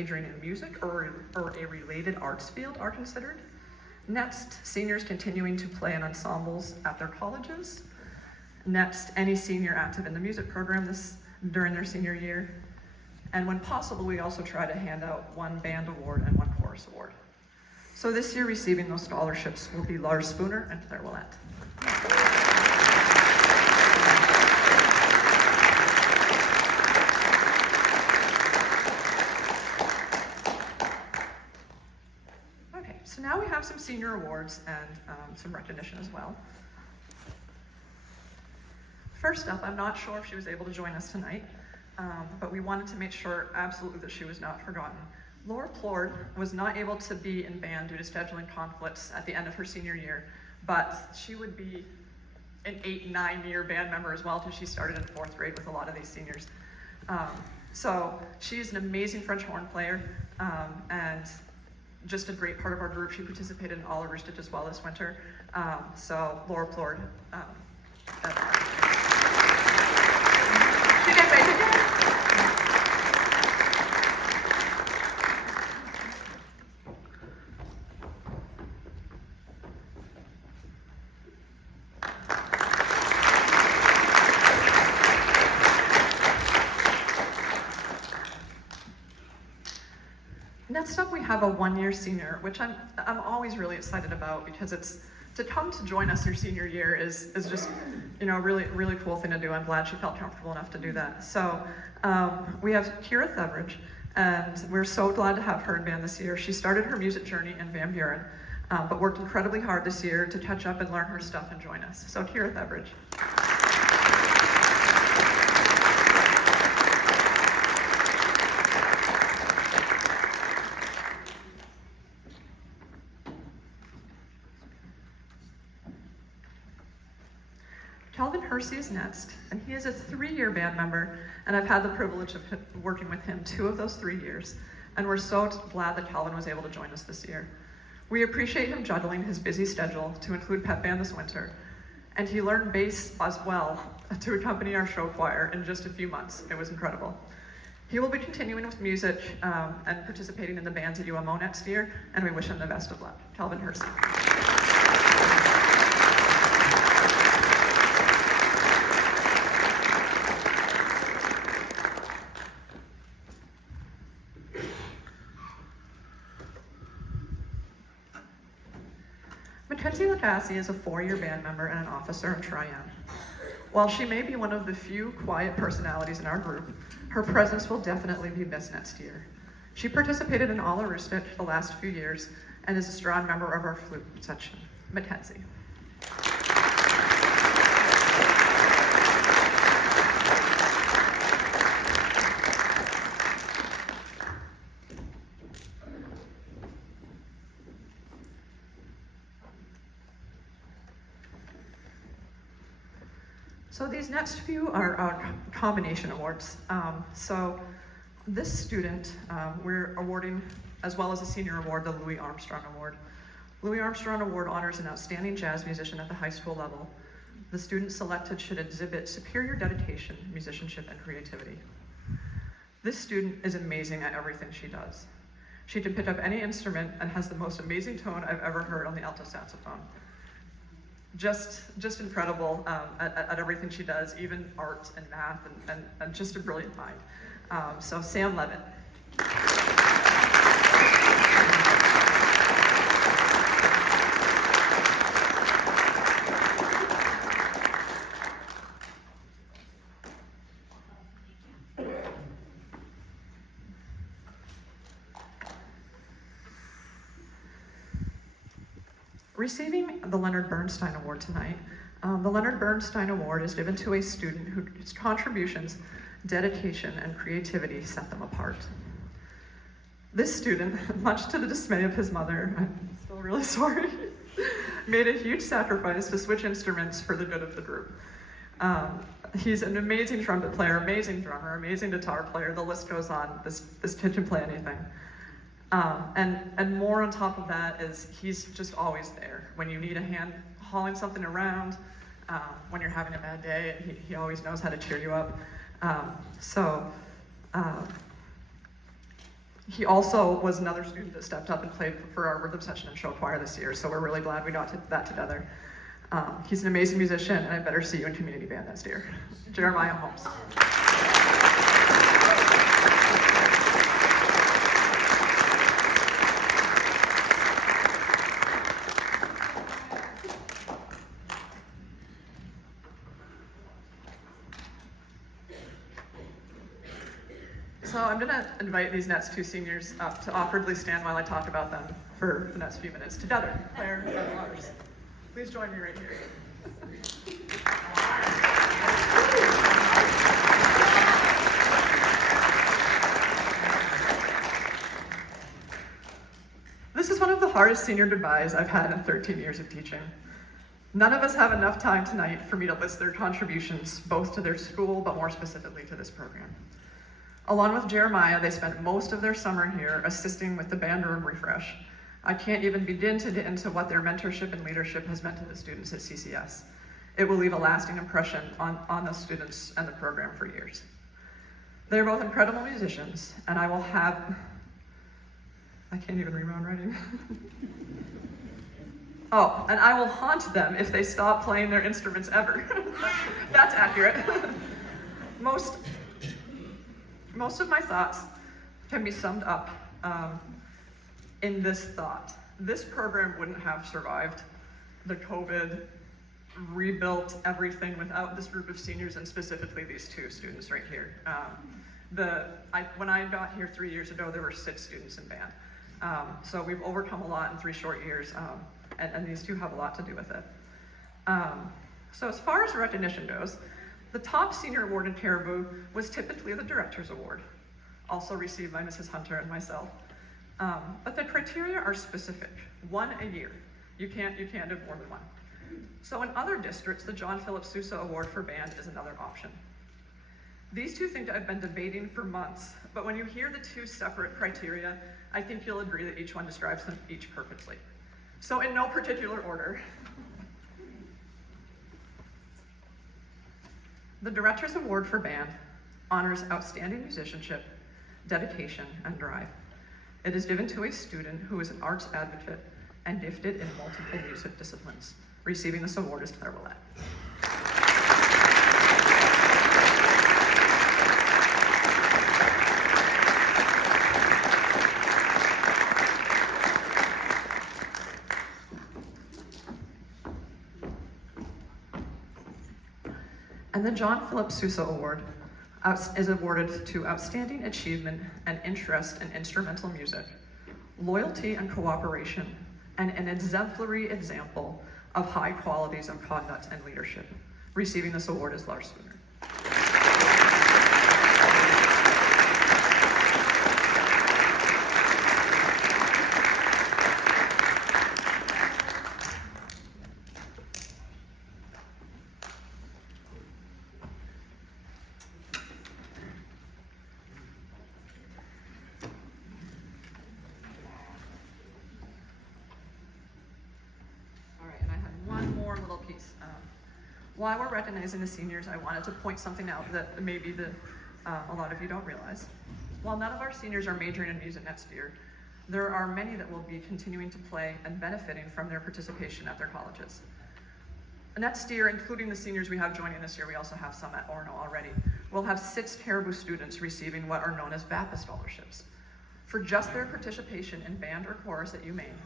majoring in music or a related arts field are considered. Next, seniors continuing to play in ensembles at their colleges. Next, any senior active in the music program during their senior year. And when possible, we also try to hand out one band award and one chorus award. So this year receiving those scholarships will be Lars Spooner and Claire Willette. Okay, so now we have some senior awards and some recognition as well. First up, I'm not sure if she was able to join us tonight, but we wanted to make sure absolutely that she was not forgotten. Laura Plord was not able to be in band due to scheduling conflicts at the end of her senior year, but she would be an 8-9-year band member as well, because she started in 4th grade with a lot of these seniors. So she's an amazing French horn player and just a great part of our group. She participated in All Roosted as well this winter. So Laura Plord. She did make it. Next up, we have a 1-year senior, which I'm always really excited about, because to come to join us your senior year is just, a really cool thing to do. I'm glad she felt comfortable enough to do that. So we have Kira Theveridge, and we're so glad to have her in band this year. She started her music journey in Van Buren, but worked incredibly hard this year to catch up and learn her stuff and join us. So Kira Theveridge. Calvin Hersey is next, and he is a 3-year band member, and I've had the privilege of working with him 2 of those 3 years, and we're so glad that Calvin was able to join us this year. We appreciate him juggling his busy schedule to include pep band this winter, and he learned bass as well to accompany our show choir in just a few months. It was incredible. He will be continuing with music and participating in the bands at UMO next year, and we wish him the best of luck. Calvin Hersey. Mackenzie Lacassie is a 4-year band member and an officer in Cheyenne. While she may be one of the few quiet personalities in our group, her presence will definitely be missed next year. She participated in All Roosted the last few years and is a strong member of our flute section. Mackenzie. So these next few are combination awards. So this student, we're awarding, as well as a senior award, the Louis Armstrong Award. Louis Armstrong Award honors an outstanding jazz musician at the high school level. The student selected should exhibit superior dedication, musicianship, and creativity. This student is amazing at everything she does. She can pick up any instrument and has the most amazing tone I've ever heard on the alto saxophone. Just incredible at everything she does, even art and math, and just a brilliant mind. So Sam Levitt. Receiving the Leonard Bernstein Award tonight, the Leonard Bernstein Award is given to a student whose contributions, dedication, and creativity set them apart. This student, much to the dismay of his mother, I'm still really sorry, made a huge sacrifice to switch instruments for the good of the group. He's an amazing trumpet player, amazing drummer, amazing guitar player, the list goes on. This kid can play anything. And more on top of that is he's just always there. When you need a hand hauling something around, when you're having a bad day, he always knows how to cheer you up. He also was another student that stepped up and played for our rhythm section and show choir this year, so we're really glad we got that together. He's an amazing musician, and I better see you in community band next year. Jeremiah Holmes. So I'm going to invite these next two seniors up to awkwardly stand while I talk about them for the next few minutes together. Claire and Lars. Please join me right here. This is one of the hardest senior goodbyes I've had in 13 years of teaching. None of us have enough time tonight for me to list their contributions, both to their school, but more specifically to this program. Along with Jeremiah, they spent most of their summer here assisting with the band room refresh. I can't even begin to get into what their mentorship and leadership has meant to the students at CCS. It will leave a lasting impression on the students and the program for years. They're both incredible musicians, and I can't even read my own writing. Oh, and I will haunt them if they stop playing their instruments ever. That's accurate. Most of my thoughts can be summed up in this thought. This program wouldn't have survived the COVID, rebuilt everything without this group of seniors, and specifically these two students right here. When I got here 3 years ago, there were 6 students in band. So we've overcome a lot in 3 short years, and these two have a lot to do with it. So as far as recognition goes, the top senior award in Caribou was typically the Director's Award, also received by Mrs. Hunter and myself. But the criteria are specific, 1 a year. You can't have more than 1. So in other districts, the John Philip Sousa Award for Band is another option. These two things I've been debating for months, but when you hear the 2 separate criteria, I think you'll agree that each one describes them each perfectly. So in no particular order, the Director's Award for Band honors outstanding musicianship, dedication, and drive. It is given to a student who is an arts advocate and gifted in multiple music disciplines. Receiving this award is Claire Willett. And the John Philip Sousa Award is awarded to outstanding achievement and interest in instrumental music, loyalty and cooperation, and an exemplary example of high qualities of conduct and leadership. Receiving this award is Lars Spooner. While we're recognizing the seniors, I wanted to point something out that maybe a lot of you don't realize. While none of our seniors are majoring in music next year, there are many that will be continuing to play and benefiting from their participation at their colleges. Next year, including the seniors we have joining this year, we also have some at Orono already, we'll have 6 Caribou students receiving what are known as VAPA scholarships. For just their participation in band or chorus at UMaine,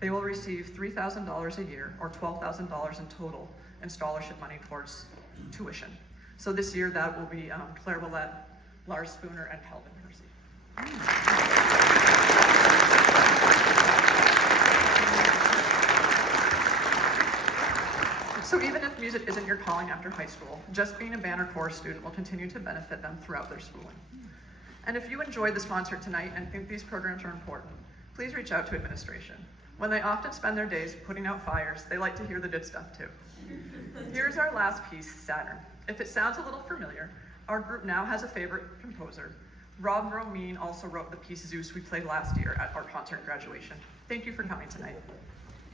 they will receive $3,000 a year, or $12,000 in total, in scholarship money towards tuition. So this year that will be Claire Willett, Lars Spooner, and Calvin Hersey. So even if music isn't your calling after high school, just being a band or chorus student will continue to benefit them throughout their schooling. And if you enjoyed this concert tonight and think these programs are important, please reach out to administration. When they often spend their days putting out fires, they like to hear the good stuff too. Here's our last piece, Saturn. If it sounds a little familiar, our group now has a favorite composer. Rob Romine also wrote the piece Zeus we played last year at our concert graduation. Thank you for coming tonight.